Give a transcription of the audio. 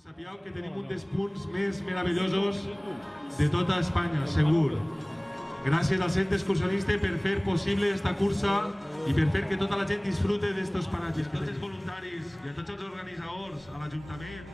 Sappieu que tenim un dels punts més meravellosos de tota Espanya, segur. Gràcies al Centre Excursionista per fer possible esta cursa i per fer que tota la gent disfrute d'estos paratges. A tots els voluntaris i a tots els organitzadors, a l'Ajuntament,